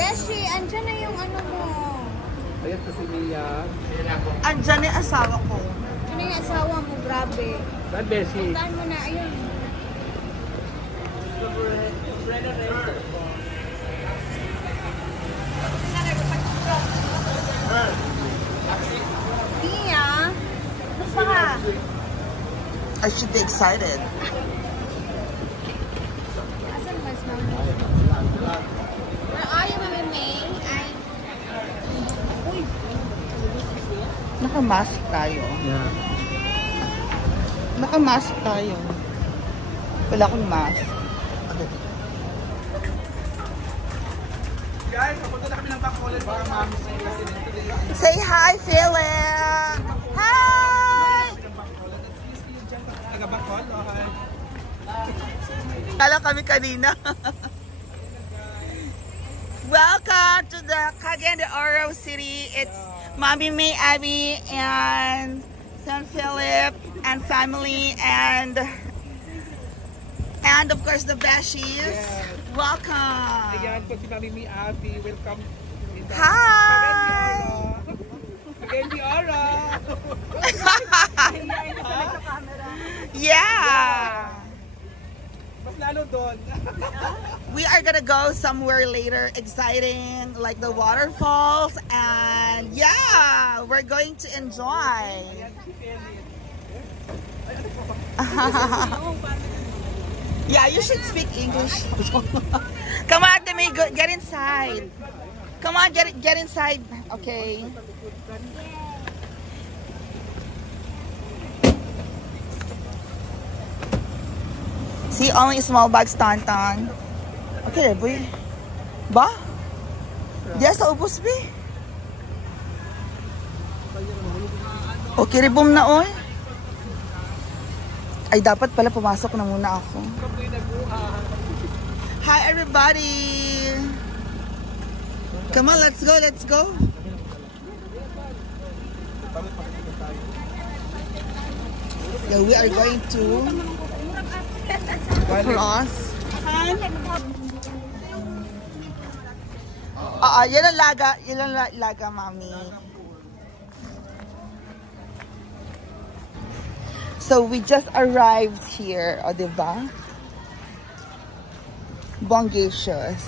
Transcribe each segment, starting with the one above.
Beshi, andyan na yung ano mo. Ayan kasi Mia. Andyan na yung asawa ko. Andyan na yung asawa mo, grabe. Saan, Beshi? Puntaan mo na, ayun. Mia, basta ka. I should be excited. Asan mas mami? Where are you, Mami May? Uy. Naka-mask tayo. Yeah. Naka-mask tayo. Wala akong mask. Okay. Guys, papunta na kami ng Bacolod para mami kasi Say hi, Philip! Hi! taga-Bacol, okay. Kala kami kanina. Welcome to the Cagayan de Oro City. It's Mommy May, Abby, and son Philip, and family, and of course the Beshies. Yes. Welcome. Ayan po si Mami Mi Abby. Welcome. Hi. Cagayan de Oro. Yeah. Mas lalo doon. We are gonna go somewhere later exciting, like the waterfalls, and yeah, we're going to enjoy. Yeah, you should speak English. Come on, Demi, get inside. Come on, get inside. Okay. See, only small bags, Tantan. Okay, boy. Ba? Diya sa ubos, be. Okay, ribom na, oy. Ay, dapat pala pumasok na muna ako. Hi, everybody. Come on, let's go, let's go. Yeah, we are going to cross. Yan ang laga, mami. So we just arrived here, o diba? Bongacious.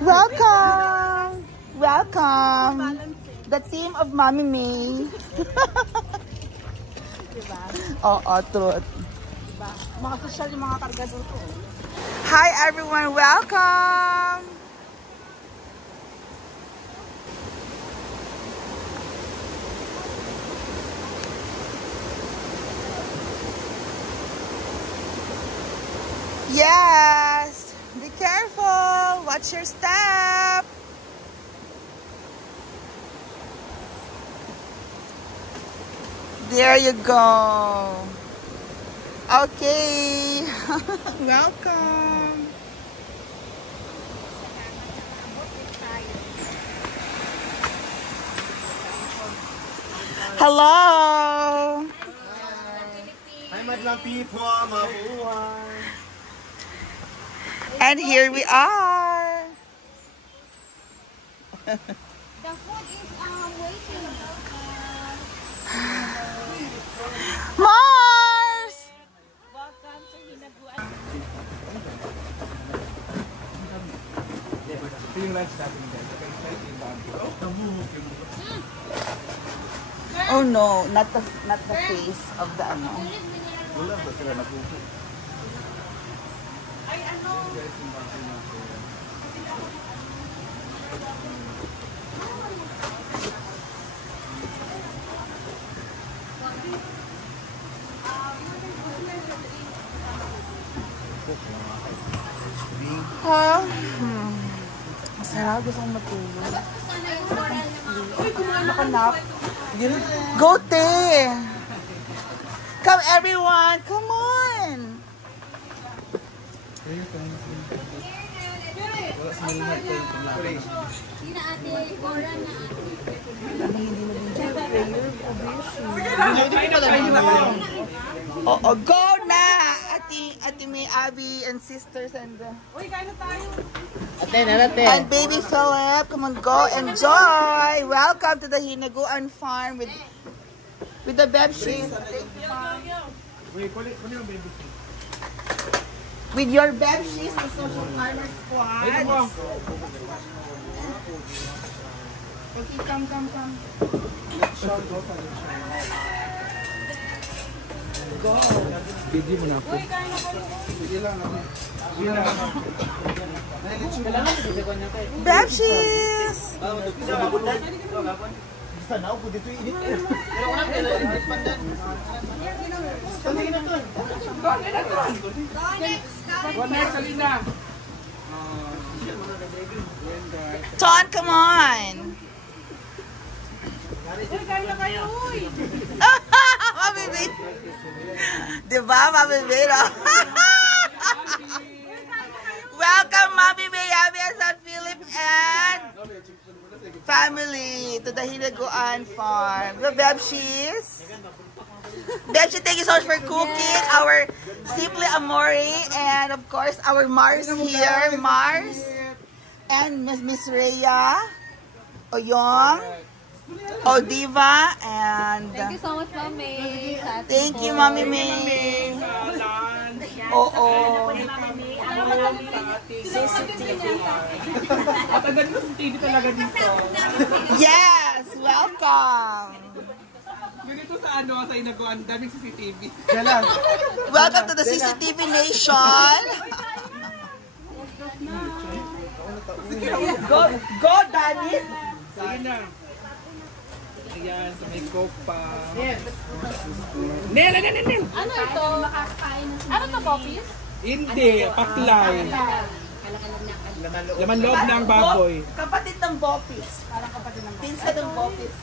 Welcome! Welcome! The team of Mommy May. Oo, truth. Mga social yung mga kargador ko. Hi everyone, welcome! Yes! Be careful! Watch your step! There you go! Okay! Welcome! Hello! Hi, madlang people, mabuhay. And here we are! The food is waiting. Mars! Welcome to Hinaguan. Ito yung lunch natin, guys. Okay, stay in down. Oh no, not the face of the ano. Wala ba sila nabuto? Ay, ano? Ha? Masarap. Gusto kong matulog. Uy, kumain Nakanap. Go, te! Come, everyone! Come on! Hindi na ate, Cora na Oh, go na! Ate May, Abby, and sisters, and Uy, kain na tayo. and baby Philip. Come on, go enjoy! Welcome to the Hinaguan Farm with the Bebshi. With your Bebshis, the Social Farmer Squad. Okay, come. Go. Video mo na po. Uy, kain na kayo. Bebshis! One next, Alina. Ton, come on! Uy, kain na kayo. Uy. Mabibi! Diba, mabibi, no? Welcome, Mami May, Abby, and San Philip, and family to the Hinaguan Farm. The Bebshis. Bebshi, thank you so much for cooking. Our Simply Amore, and of course, our Mars here. Mars. And Miss Rhea. Oyong. Odiva. And Thank you so much, Mami. thank you, Mami May. Oo. At ang ganda ng TV talaga dito. Yes! Welcome! Ganito sa sa Hinaguan, daming CCTV. Welcome to the CCTV Nation! Go, Danny! Sige na. Ayan, sa may coke pa. Nel! Ano ito? Ano to, Poppies? Hindi, paklay. Laman loob ng baboy. Kapatid ng Bopis. Parang kapatid ng Pinsa ng Bopis.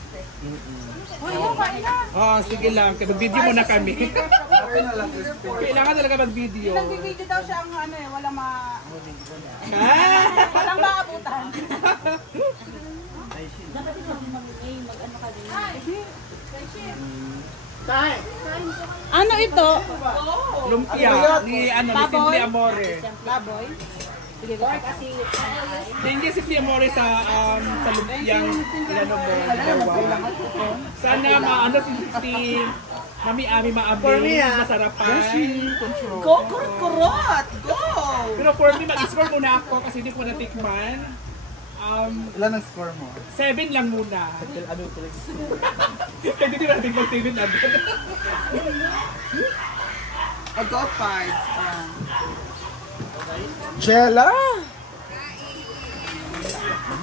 Uy, kain na. Oh, sige lang. Mag-video muna kami. Kailangan talaga mag-video. Nag-video daw siya ang ano eh, walang Ah! walang maabutan. Ano ito? Lumpia ni ni Simply Amore. Baboy? Sige, go. Hindi Simply Amore sa lumpiang inano mo. Dalawa. Sana maano si Mami Ami maabi, masarapan. Go, kurot! Go! Pero for me, mag-score muna ako kasi hindi ko natikman. Ilan ang score mo? 7 lang muna. Hindi ko natin mag 7 lang. Go, 5. Jella!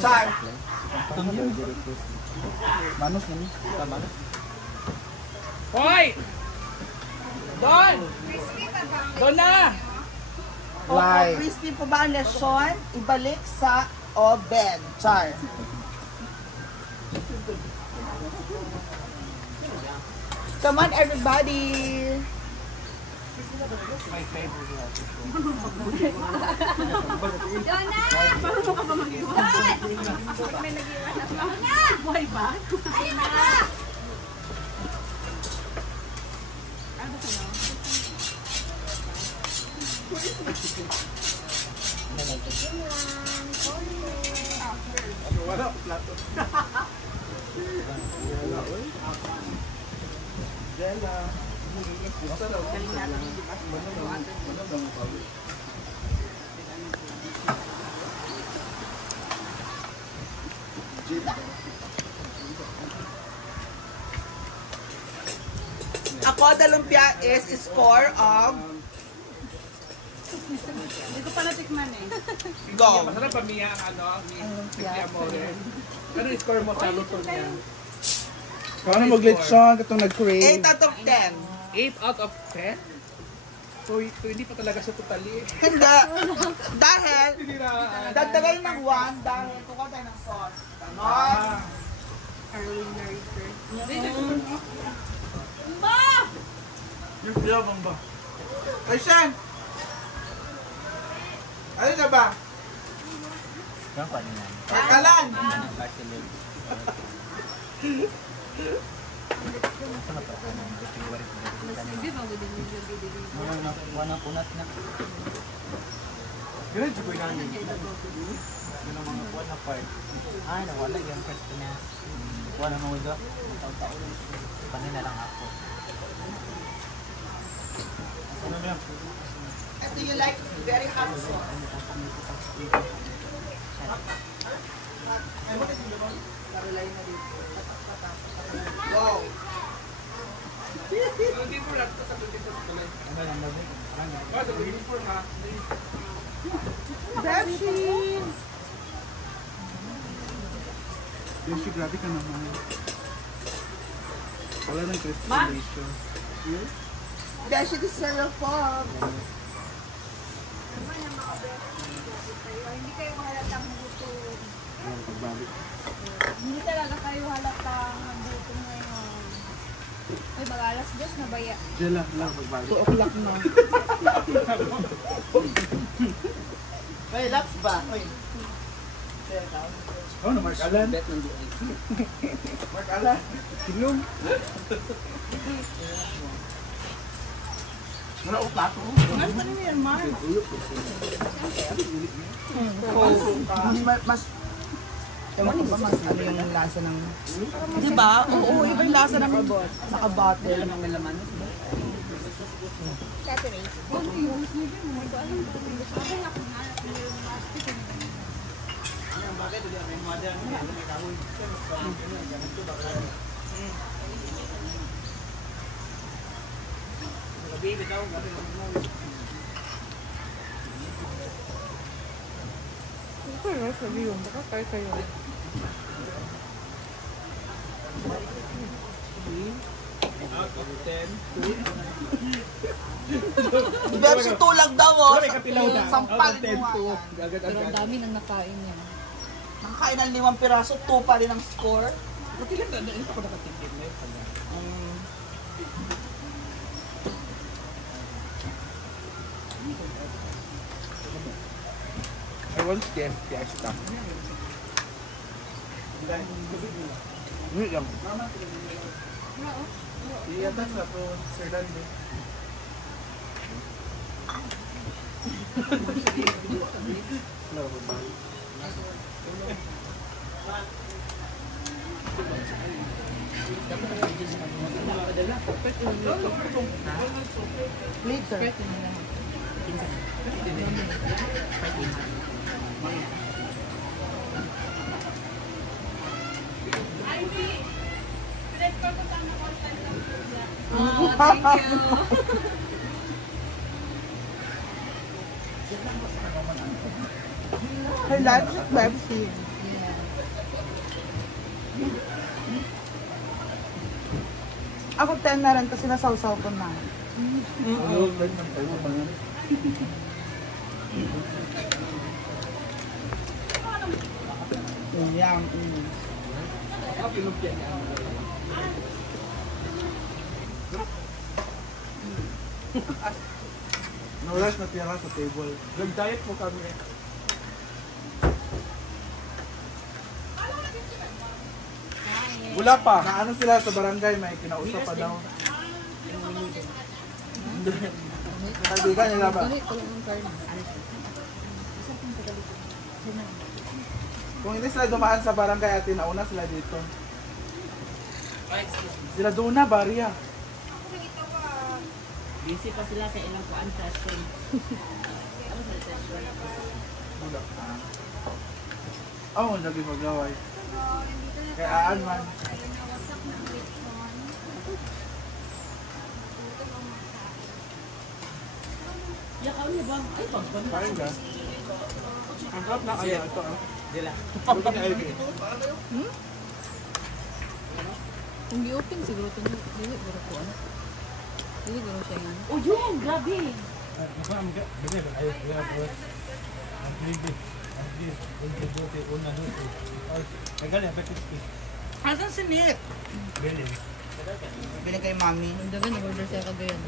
Char. Manos naman. Hoy! Don! Don na! Live. Crispy po ba ang lesyon? Ibalik sa oven. Char. Come on, everybody. My favorite. Donna! Paano ka ba mag-iwan? May nag-iwan na ba? Buhay ba? Ayun na! Wala, plato. Jella. Ako, the lumpia is score of Hindi ko pa natikman eh. go. Masarap ba Mia ang ni Simply Amore? Ano yung score mo sa luto niya? Paano mag-lechon? Katong nag-crave. 8 out of 10. 8 out of 10? So hindi pa talaga siya totally. Hindi. Dahil, Tiniraan. dagdagan ng 1 dahil kukuha tayo ng sauce. Ganon. Yung bilabang ba? Ay, Shan! Ano na ba? Pagkalan! Ganun, sugoy namin. Yun ang mga kuwan na part. Ay, nawala yung pwesto niya. Wala mo ito. Panila lang ako. Ano na? And do you like very hot sauce? Wow. Hindi po lang sa 24 tuloy. Ano lang daw? Ba sa 24 ha. Beshi! Beshi, grabe ka naman. Wala ng crystallization. Beshi, the styrofoam. Hindi kayo halatang gutom. Pagbalik. Hindi talaga kayo halatang gutom ngayon. Ay, mag-alas 2 na baya. Jella, lang pagbalik. 2 o'clock na. Ay, laps ba? Oy. Oh, na Mark Alan. Mark Alan. Kilong. Wala ko plato. Mas pa rin yan, Mark. Mas ewan ko ba mas ano yung lasa ng... Diba? Oo, iba yung lasa ng naka-bottle. Saturate. Bebsi tulag daw, oh. May kapilaw na. Sampal Out of 10 mo to. nga. Agad Pero ang agad. dami nang nakain niya. Nakakain ng 5 piraso, 2 pa rin ang score. Buti lang na ito ako nakatikim na yun. I want fiesta. Hindi lang. Iyatas na po, Sir Dante. Wala ko ba? Later. Oh, thank you. Her lunch is Pepsi. Ako 10 na rin kasi nasawsaw ko na. Ano, like ng tayo ba yan? Yan. Nawala na tira sa table. Nag-diet mo kami. Wala pa. Naano sila sa barangay, may kinausap pa daw. Kaibigan nila ba? Kung hindi sila dumaan sa barangay at nauna sila dito. Sila doon na, Baria. Busy pa sila sa ilang kuan session. Ano sa session? Wala. Oo, lagi maglaway. Kaya aan man. Yakaw niya ba? Ay, pagban. Kain ka? Ang harap na kaya ito. Dila. Luto ni Ivy. Kung i-open siguro ito, dili siguro ko ano. Dili siguro siya yan. Oh, yun! Grabe! Asan si Nick? Bili kay Mami. Dagan, nag-order siya kagayan.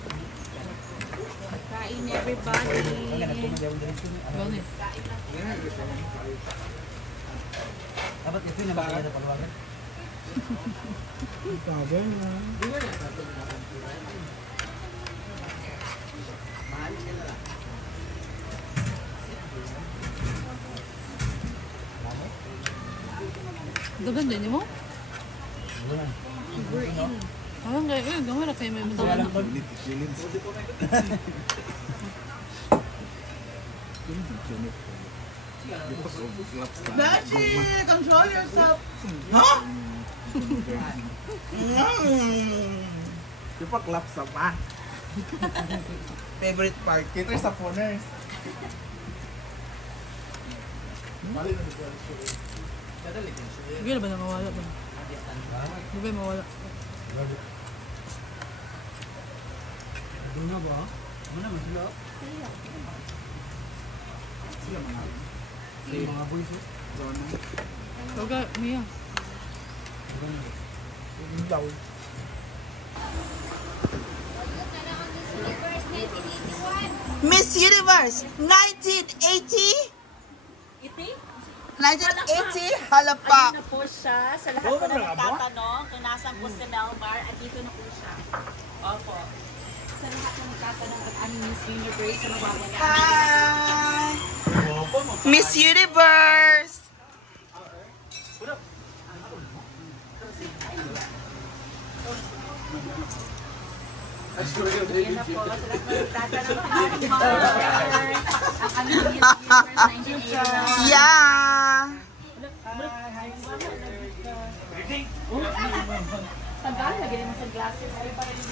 Kain everybody. Ganit. Dapat ito na ba kaya paluwagan? Dagan din mo? Parang kayo, gawin na kayo may matawa na. Dachi, control yourself. Huh? Di pa clap sa pa. Favorite part. Kita sa phoners. Sige na ba na mawala ba? Hindi ba mawala? Doon na ba? Ano naman sila? Sila mga boys eh. Huwag Mia. Miss Universe 1980? 1980, halapak. Ayun na po siya. Sa lahat po na nagtatanong kung nasan po si Melmar, at dito na po siya. Opo. Sa lahat na nagtatanong at ano Miss Universe na mawawala. Hi! Miss Universe! Ayun na po. Sa lahat na nagtatanong si Melmar. Ang ano Miss Universe 1989. Yeah! Tagal, lagyan mo sa glasses. Ay, para hindi